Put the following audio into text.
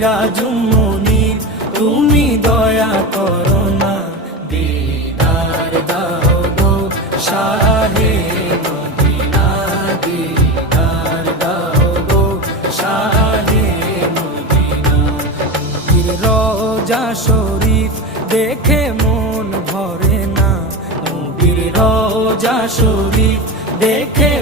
সিরাজুম মুনীর, তুমি দয়া করো না, দিদার দাও গো শাহে মদিনা, দিদার দাও গো শাহে মদিনা। নবীর রওজা শরীফ দেখে মন ভরে না, নবীর রওজা শরীফ দেখে